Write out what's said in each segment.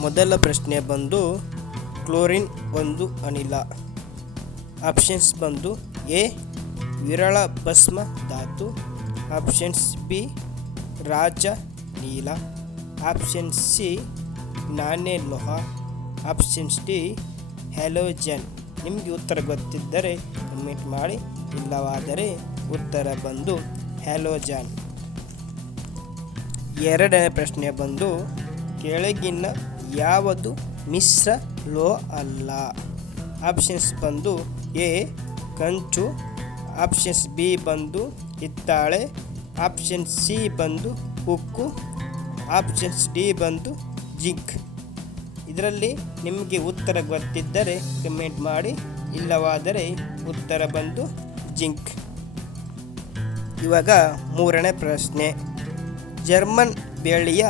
ಮೊದಲ ಪ್ರಶ್ನೆ ಬಂದು ಕ್ಲೋರಿನ್ ಒಂದು ಅನಿಲ. ಆಪ್ಷನ್ಸ್ ಬಂದು ಎ, ವಿರಳ ಭಸ್ಮ ಧಾತು. ಆಪ್ಷನ್ಸ್ ಬಿ, ರಾಜ ನೀಲ. ಆಪ್ಷನ್ ಸಿ ನಾನೇ ಲೋಹ. Options D, halogen. ನಿಮಗೆ ಉತ್ತರ ಗೊತ್ತಿದ್ದರೆ ಕಮೆಂಟ್ ಮಾಡಿ, ಇಲ್ಲವಾದರೆ ಉತ್ತರ ಬಂದು ಹ್ಯಾಲೋಜನ್. ಎರಡನೇ ಪ್ರಶ್ನೆ ಬಂದು ಕೆಳಗಿನ ಯಾವುದು? ಮಿಶ್ರ, ಲೋ ಅಲ್ಲ. ಆಪ್ಷನ್ಸ್ ಬಂದು ಎ, ಕಂಚು. ಆಪ್ಷನ್ಸ್ ಬಿ ಬಂದು ಹಿತ್ತಾಳೆ. ಆಪ್ಷನ್ ಸಿ ಬಂದು ಉಕ್ಕು. ಆಪ್ಷನ್ಸ್ ಡಿ ಬಂದು ಜಿಂಕ್. ಇದರಲ್ಲಿ ನಿಮಗೆ ಉತ್ತರ ಗೊತ್ತಿದ್ದರೆ ಕಮೆಂಟ್ ಮಾಡಿ. ಇಲ್ಲವಾದರೆ ಉತ್ತರ ಬಂದು ಜಿಂಕ್. ಇವಾಗ ಮೂರನೇ ಪ್ರಶ್ನೆ. ಜರ್ಮನ್ ಬೆಳ್ಳಿಯ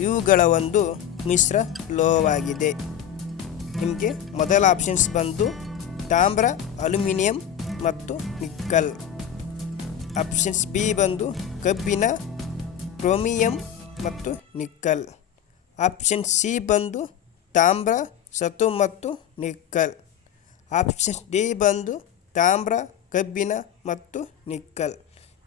ಇವುಗಳ ಒಂದು ಮಿಶ್ರ ಲೋಹವಾಗಿದೆ ನಿಮಗೆ ಮೊದಲ ಆಪ್ಷನ್ಸ್ ಬಂದು ತಾಮ್ರ, ಅಲ್ಯೂಮಿನಿಯಂ ಮತ್ತು ನಿಕ್ಕಲ್. ಆಪ್ಷನ್ಸ್ ಬಿ ಬಂದು ಕಬ್ಬಿನ ಕ್ರೋಮಿಯಂ ಮತ್ತು ನಿಕ್ಕಲ್. ಆಪ್ಷನ್ ಸಿ ಬಂದು ತಾಮ್ರ ಸತು ಮತ್ತು ನಿಕ್ಕಲ್. ಆಪ್ಷನ್ ಡಿ ಬಂದು ತಾಮ್ರ ಕಬ್ಬಿನ ಮತ್ತು ನಿಕ್ಕಲ್.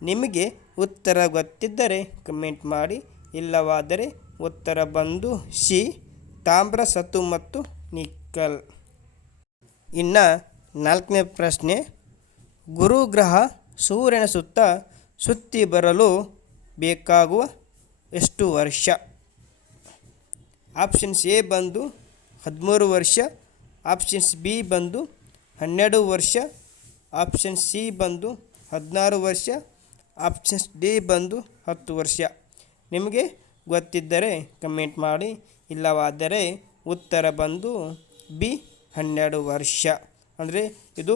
ನಿಮಗೆ ಉತ್ತರ ಗೊತ್ತಿದ್ದರೆ ಕಮೆಂಟ್ ಮಾಡಿ. ಇಲ್ಲವಾದರೆ ಉತ್ತರ ಬಂದು ಸಿ ತಾಮ್ರ ಸತು ಮತ್ತು ನಿಕ್ಕಲ್. ಇನ್ನು ನಾಲ್ಕನೇ ಪ್ರಶ್ನೆ, ಗುರುಗ್ರಹ ಸೂರ್ಯನ ಸುತ್ತ ಸುತ್ತಿ ಬರಲು ಬೇಕಾಗುವ ಎಷ್ಟು ವರ್ಷ? ಆಪ್ಷನ್ಸ್ ಎ ಬಂದು ಹದಿಮೂರು ವರ್ಷ ಆಪ್ಷನ್ಸ್ ಬಿ ಬಂದು ಹನ್ನೆರಡು ವರ್ಷ, ಆಪ್ಷನ್ ಸಿ ಬಂದು ಹದಿನಾರು ವರ್ಷ ಆಪ್ಷನ್ಸ್ ಡಿ ಬಂದು ಹತ್ತು ವರ್ಷ. ನಿಮಗೆ ಗೊತ್ತಿದ್ದರೆ ಕಮೆಂಟ್ ಮಾಡಿ, ಇಲ್ಲವಾದರೆ ಉತ್ತರ ಬಂದು ಬಿ, ಹನ್ನೆರಡು ವರ್ಷ. ಅಂದರೆ ಇದು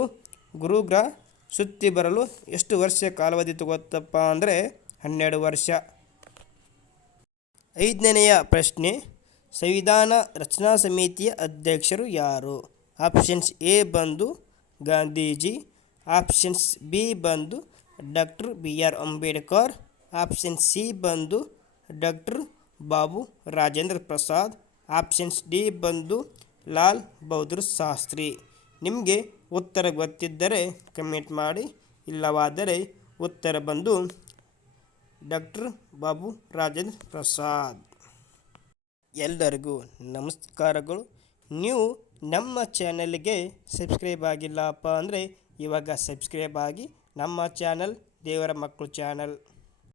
ಗುರುಗ್ರಹ ಸುತ್ತಿ ಬರಲು ಎಷ್ಟು ವರ್ಷ ಕಾಲಾವಧಿ ತಗೋತಪ್ಪ ಅಂದರೆ ಹನ್ನೆರಡು ವರ್ಷ. ಐದನೆಯ ಪ್ರಶ್ನೆ, ಸಂವಿಧಾನ ರಚನಾ ಸಮಿತಿಯ ಅಧ್ಯಕ್ಷರು ಯಾರು? ಆಪ್ಷನ್ಸ್ ಎ ಬಂದು ಗಾಂಧೀಜಿ ಆಪ್ಷನ್ಸ್ ಬಿ ಬಂದು doctor B R Ambedkar option C ಬಂದು doctor Babu Rajendra Prasad, options D ಬಂದು ಲಾಲ್ ಬಹದ್ದೂರ್ ಶಾಸ್ತ್ರಿ. ನಿಮಗೆ ಉತ್ತರ ಗೊತ್ತಿದ್ದರೆ ಕಮೆಂಟ್ ಮಾಡಿ, ಇಲ್ಲವಾದರೆ ಉತ್ತರ ಬಂದು ಡಾಕ್ಟರ್ ಬಾಬು ರಾಜೇಂದ್ರ ಪ್ರಸಾದ್. ಎಲ್ಲರಿಗೂ ನಮಸ್ಕಾರಗಳು. ನೀವು ನಮ್ಮ ಚಾನಲ್ಗೆ ಸಬ್ಸ್ಕ್ರೈಬ್ ಆಗಿಲ್ಲಪ್ಪ ಅಂದರೆ ಇವಾಗ ಸಬ್ಸ್ಕ್ರೈಬ್ ಆಗಿ ನಮ್ಮ ಚಾನಲ್ ದೇವರ ಮಕ್ಕಳು ಚಾನಲ್.